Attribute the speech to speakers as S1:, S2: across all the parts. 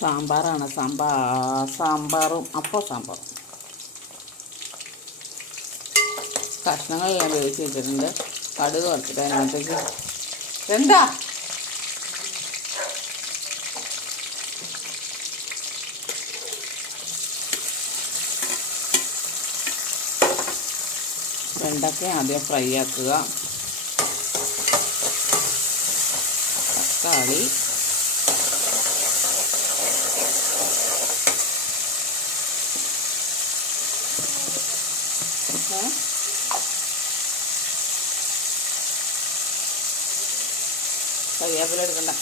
S1: സാമ്പാറാണ്. സാമ്പാ സാമ്പാറും അപ്പോൾ സാമ്പാറും. കഷ്ണങ്ങളെല്ലാം വേവിച്ച് വെച്ചിട്ടുണ്ട്. കടുക് വറുത്തിട്ട് അതിനകത്തേക്ക് എന്താ? വെണ്ടയ്ക്ക ആദ്യം ഫ്രൈ ആക്കുക. തക്കാളി. കരിയാപ്പില എടുക്കണ്ട.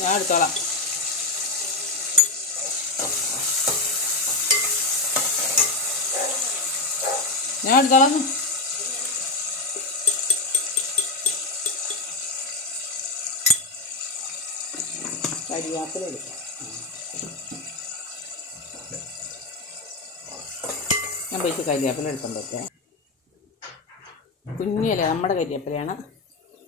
S1: ഞാൻ എടുത്തോളാം. ഞാൻ എടുത്തോളാം. കരിയാപ്പില എടുക്കാം. ഞാൻ പോയിട്ട് കരിയാപ്പില എടുത്തോണ്ടൊക്കെ കുഞ്ഞിയല്ലേ നമ്മുടെ കരിയാപ്പിലയാണ്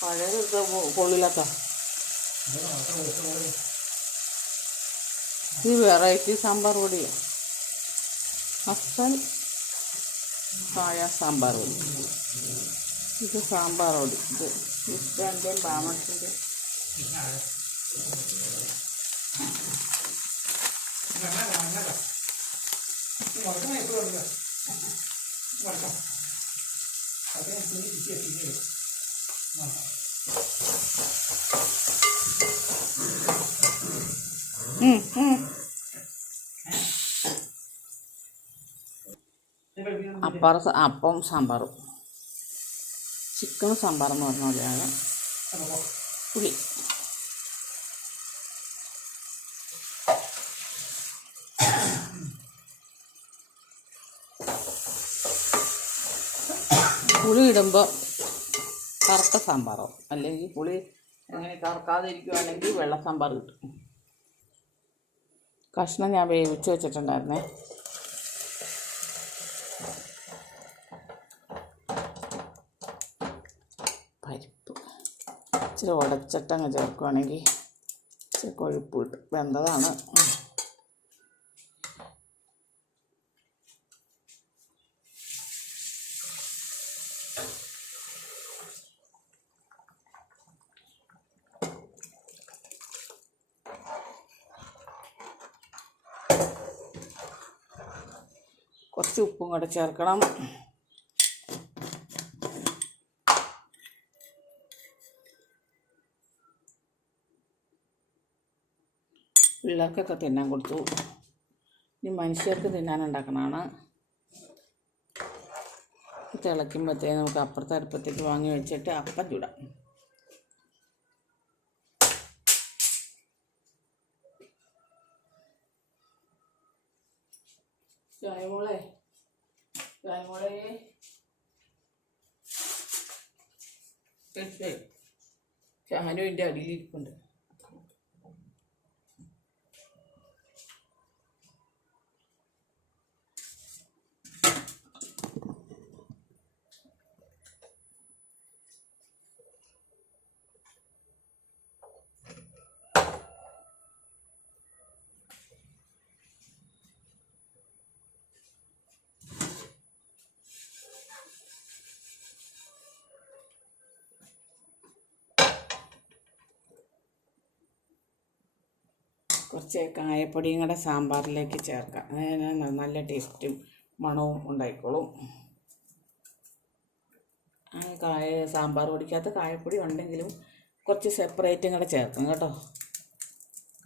S1: പഴയത് കൊള്ളില്ലാത്ത. ഈ വെറൈറ്റി സാമ്പാർ പൊടിയാ. അസൽ കായ സാമ്പാർ പൊടി. ഇത് സാമ്പാർ പൊടി. ഇത് ഇഷ്ടന്റെയും ബാമസിന്റെയും ഉം, ഉം. അപ്പാറ സ- അപ്പം സാമ്പാറും ചിക്കൻ സാമ്പാർ എന്ന് പറഞ്ഞ പോലെയാണ് പുളി ഇടുമ്പോൾ കറുത്ത സാമ്പാറോ അല്ലെങ്കിൽ പുളി അങ്ങനെ കറക്കാതിരിക്കുകയാണെങ്കിൽ വെള്ള സാമ്പാർ കിട്ടും. കഷ്ണം ഞാൻ വേവിച്ച് വെച്ചിട്ടുണ്ടായിരുന്നേ. പരിപ്പ് ഇച്ചിരി ഉടച്ചിട്ടങ്ങ് ചേർക്കുവാണെങ്കിൽ ഇച്ചിരി കൊഴുപ്പ് കിട്ടും. വെന്തതാണ്. കുറച്ച് ഉപ്പും കൂടെ ചേർക്കണം. പിള്ളേർക്കൊക്കെ തിന്നാൻ കൊടുത്തു. ഇനി മനുഷ്യർക്ക് തിന്നാൻ ഉണ്ടാക്കണതാണ്. തിളയ്ക്കുമ്പോഴത്തേക്ക് നമുക്ക് അപ്പുറത്തെ അടുപ്പത്തേക്ക് വാങ്ങി വെച്ചിട്ട് അപ്പം ചൂടാം. ചായമോളെ ചാനു എന്റെ അടിയിലിരിപ്പുണ്ട് കുറച്ച് കായപ്പൊടിയും കൂടെ സാമ്പാറിലേക്ക് ചേർക്കാം. അതിന് നല്ല ടേസ്റ്റും മണവും ഉണ്ടായിക്കോളും. കായ സാമ്പാർ പൊടിക്കകത്ത് കായപ്പൊടി ഉണ്ടെങ്കിലും കുറച്ച് സെപ്പറേറ്റും കൂടെ ചേർക്കണം കേട്ടോ.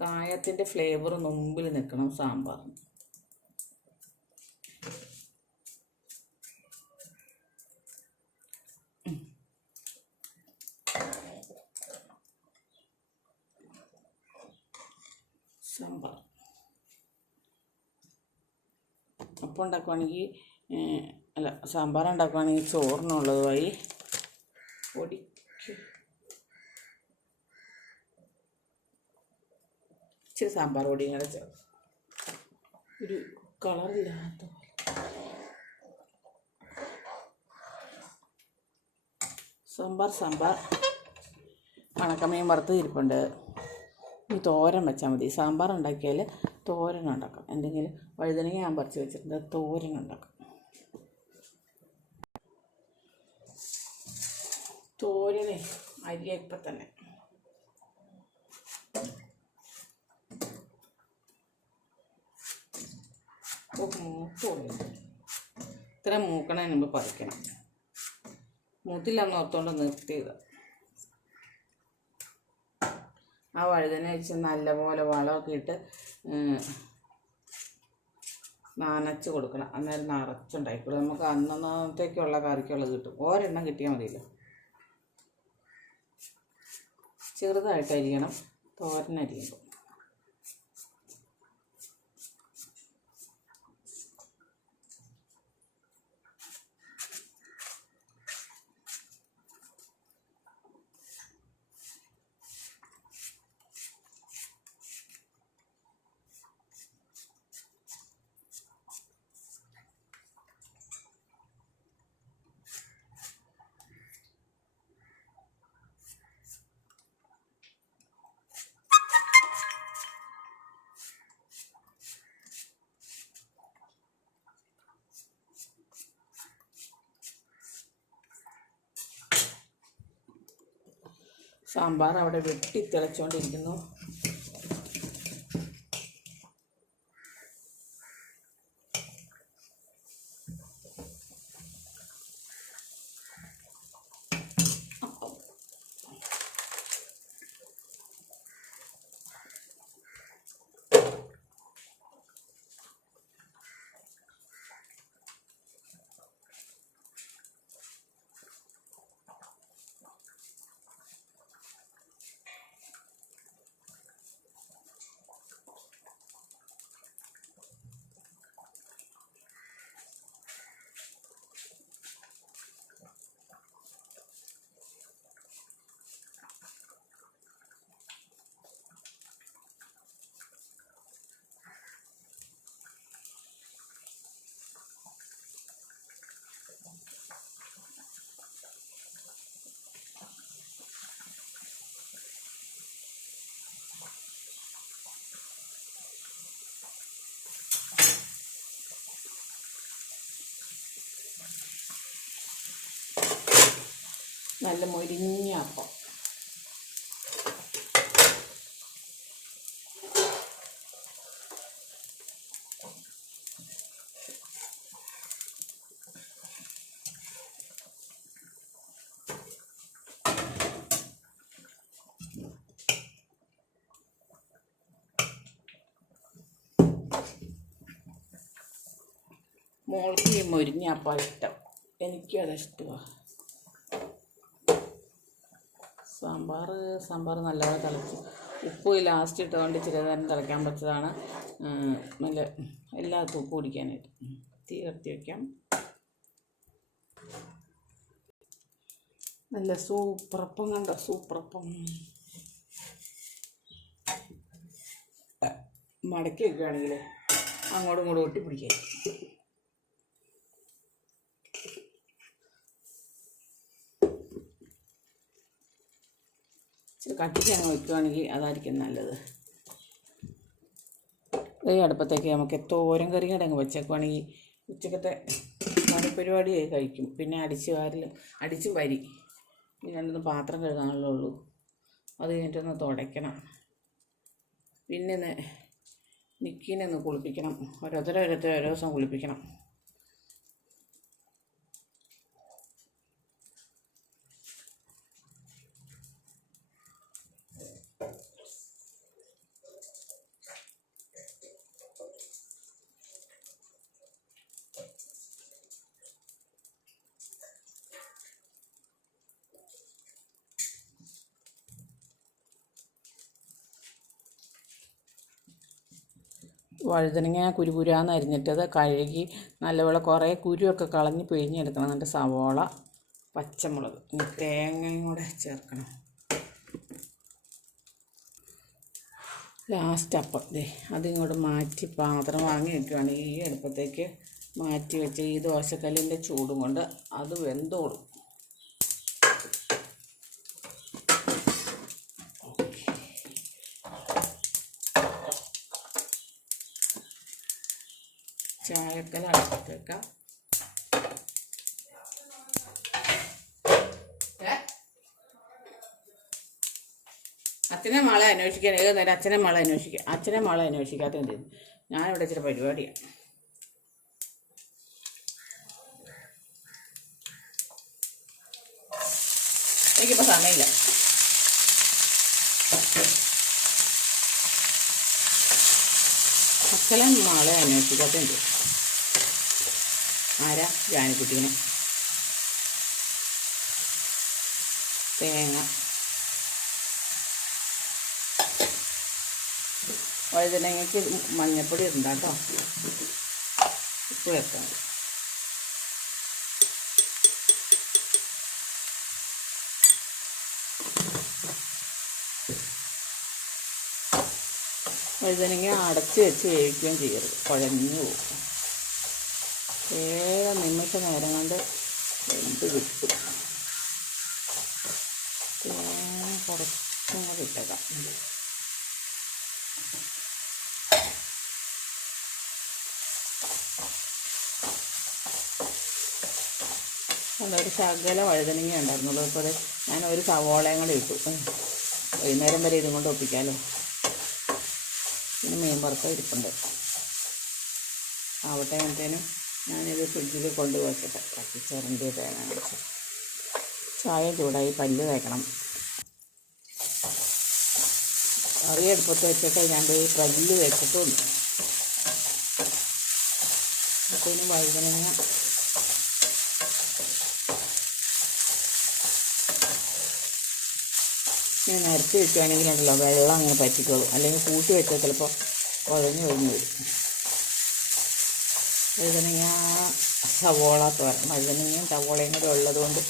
S1: കായത്തിന്റെ ഫ്ലേവർ മുമ്പിൽ നിൽക്കണം സാമ്പാറിന് സാമ്പാർ ഉണ്ടാക്കുവാണെങ്കിൽ അല്ല സാമ്പാർ ഉണ്ടാക്കുവാണെങ്കിൽ ചോറിനുള്ളതുമായി പൊടി. ഇച്ചിരി സാമ്പാർ കൂടെ ചേർത്ത്. ഒരു കളറില്ലാത്ത പോലെ. സാമ്പാർ സാമ്പാർ. ഉണക്കമീൻ വറുത്ത് ഇരിപ്പുണ്ട് ഈ തോരൻ വെച്ചാൽ മതി. സാമ്പാർ ഉണ്ടാക്കിയാൽ തോരൻ ഉണ്ടാക്കാം എന്തെങ്കിലും വഴുതനങ്ങ ഞാൻ പറിച്ച് വെച്ചിട്ടുണ്ട് തോരൻ ഉണ്ടാക്കാം തോരനെ അരിയ ഇപ്പം തന്നെ. ഇത്ര മൂക്കണതിന് മുമ്പ് പറിക്കണം. മൂത്തില്ലാന്ന് ഓർത്തോണ്ട് നിർത്തിയത്. ആ വഴുതന വെച്ച് നല്ലപോലെ വളമൊക്കെ ഇട്ട് നനച്ച് കൊടുക്കണം. അന്നേരം നിറച്ചുണ്ടായിക്കോളും. നമുക്ക് അന്നത്തേക്കുള്ള കറിക്കുള്ളത് കിട്ടും. ഒരെണ്ണം കിട്ടിയാൽ മതിയല്ലോ. ചെറുതായിട്ട് തോരൻ സാമ്പാർ അവിടെ വെട്ടി തിളച്ചുകൊണ്ടിരിക്കുന്നു നല്ല മൊരിഞ്ഞ അപ്പം. മോൾക്ക് മൊരിഞ്ഞ അപ്പം ഇഷ്ടം. എനിക്കും അത് സാമ്പാർ സാമ്പാർ നല്ലപോലെ തിളച്ച്. ഉപ്പ് ലാസ്റ്റ് ഇട്ടുകൊണ്ട് ഇച്ചിരി നേരം തിളയ്ക്കാൻ പറ്റതാണ്. നല്ല എല്ലാത്തും ഉപ്പ് കുടിക്കാനായിട്ട്. തീ കത്തി വയ്ക്കാം നല്ല സൂപ്പറപ്പം കണ്ട? സൂപ്പറപ്പം. മടക്കി വെക്കുകയാണെങ്കിൽ അങ്ങോട്ടും ഇങ്ങോട്ടും ഒട്ടി കട്ടിക്ക് അങ്ങ് വയ്ക്കുകയാണെങ്കിൽ അതായിരിക്കും നല്ലത്. ഈ അടുപ്പത്തേക്ക് നമുക്ക് തോരൻ കറി കൂടെ അങ്ങ് വെച്ചേക്കുവാണെങ്കിൽ ഉച്ചക്കത്തെ പണിപ്പരിപാടിയായി കഴിക്കും. പിന്നെ അടിച്ച് വാരൽ അടിച്ച് വരി. രണ്ടൊന്ന് പാത്രം കഴുകാനുള്ളേ ഉള്ളൂ. അത് കഴിഞ്ഞിട്ടൊന്ന് തുടയ്ക്കണം. പിന്നെ നിക്കീനെ ഒന്ന് കുളിപ്പിക്കണം. ഓരോരുത്തരെ ഓരോരുത്തരെ ഓരോ ദിവസം കുളിപ്പിക്കണം. വഴുതനങ്ങ കുരുകുരാന്ന് അരിഞ്ഞിട്ടത് കഴുകി നല്ലപോലെ കുറേ കുരുവൊക്കെ കളഞ്ഞ് പിഴിഞ്ഞെടുക്കണം. എന്നിട്ട് സവോള പച്ചമുളക് തേങ്ങയും കൂടെ ചേർക്കണം. ലാസ്റ്റ് അപ്പം. ദേ അതിങ്ങോട്ട് മാറ്റി പാത്രം വാങ്ങി വെക്കുവാണ്. ഈ എളുപ്പത്തേക്ക് മാറ്റി വെച്ച് ഈ ദോശക്കല്ലിന്റെ ചൂടും കൊണ്ട് അത് വെന്തോളും. ചായക്കല അടച്ചിട്ടേക്കാം? അച്ഛനെ മാളെ അന്വേഷിക്കാൻ ഏത് നേരം അച്ഛനെ മാളെ അന്വേഷിക്കുക അച്ഛനെ മാളെ അന്വേഷിക്കാത്ത എന്ത് ചെയ്തു ഞാനിവിടെ ഇച്ചിരി പരിപാടിയാണ് എനിക്കിപ്പോൾ സമയമില്ല. അച്ഛനെ മാളെ അന്വേഷിക്കാത്ത എന്ത് ആരാ? ജാനിക്കുട്ടീനെ തേങ്ങ. വഴുതനങ്ങയ്ക്ക് മഞ്ഞപ്പൊടി ഇടണ്ട ഉപ്പ് വെക്കാം വഴുതനങ്ങ അടച്ച് വെച്ച് വേവിക്കുകയും ചെയ്യരുത്. കുഴഞ്ഞു പോകും. വേഗം നിമിഷ നേരം കൊണ്ട് വെന്ത് കിട്ടും? തേങ്ങ കുറച്ചും കൂടി ഇട്ടേക്കാം. ഒരു ശകല വഴുതനങ്ങ ഉണ്ടായിരുന്നുള്ളൂ ദേ ഞാൻ ഒരു സവോളയും കൂടെ ഇട്ടു. വൈകുന്നേരം വരെ ഇതും കൊണ്ട് ഒപ്പിക്കാമല്ലോ പിന്നെ മീൻ വറുത്ത ഇരിപ്പുണ്ട്. ആവട്ടെ എന്തേനും ഞാനിത് ഫ്രിഡ്ജിൽ കൊണ്ട് കത്തിച്ചറിന്റെ തേങ്ങ ചായ ചൂടായി പല്ല് തേക്കണം. കറി അടുപ്പത്ത് വെച്ചിട്ട് ഞാൻ ഈ പല്ല് വെച്ചിട്ടുണ്ട് അപ്പോഴും വഴുതനങ്ങ. ഞാൻ നിരത്തി വെക്കുകയാണെങ്കിൽ ഉണ്ടല്ലോ വെള്ളം അങ്ങനെ പറ്റിക്കോളും. അല്ലെങ്കിൽ കൂട്ടി വെച്ചാൽ ചിലപ്പോൾ കുഴഞ്ഞു കഴിഞ്ഞു വരും. വഴുതനങ്ങ സവോള തോരൻ വഴുതനങ്ങയും സവോളയും കൂടെ ഉള്ളതുകൊണ്ട്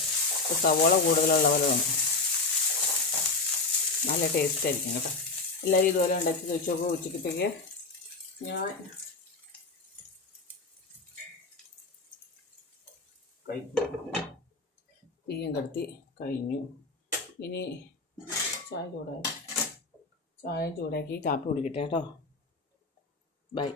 S1: സവോള കൂടുതലുള്ള പോലെ തോന്നും നല്ല ടേസ്റ്റ് ആയിരിക്കും കേട്ടോ. എല്ലാവരും ഇതുപോലെ ഉണ്ടാക്കി ചോദിച്ചു നോക്കുക ഉച്ചക്കത്തേക്ക്. ഞാൻ കഴിക്കും. തീയും കടത്തി കഴിഞ്ഞു. ഇനി ചായ ചൂടായി. ചായ ചൂടാക്കി കാപ്പി കുടിക്കട്ടെ കേട്ടോ. ബൈ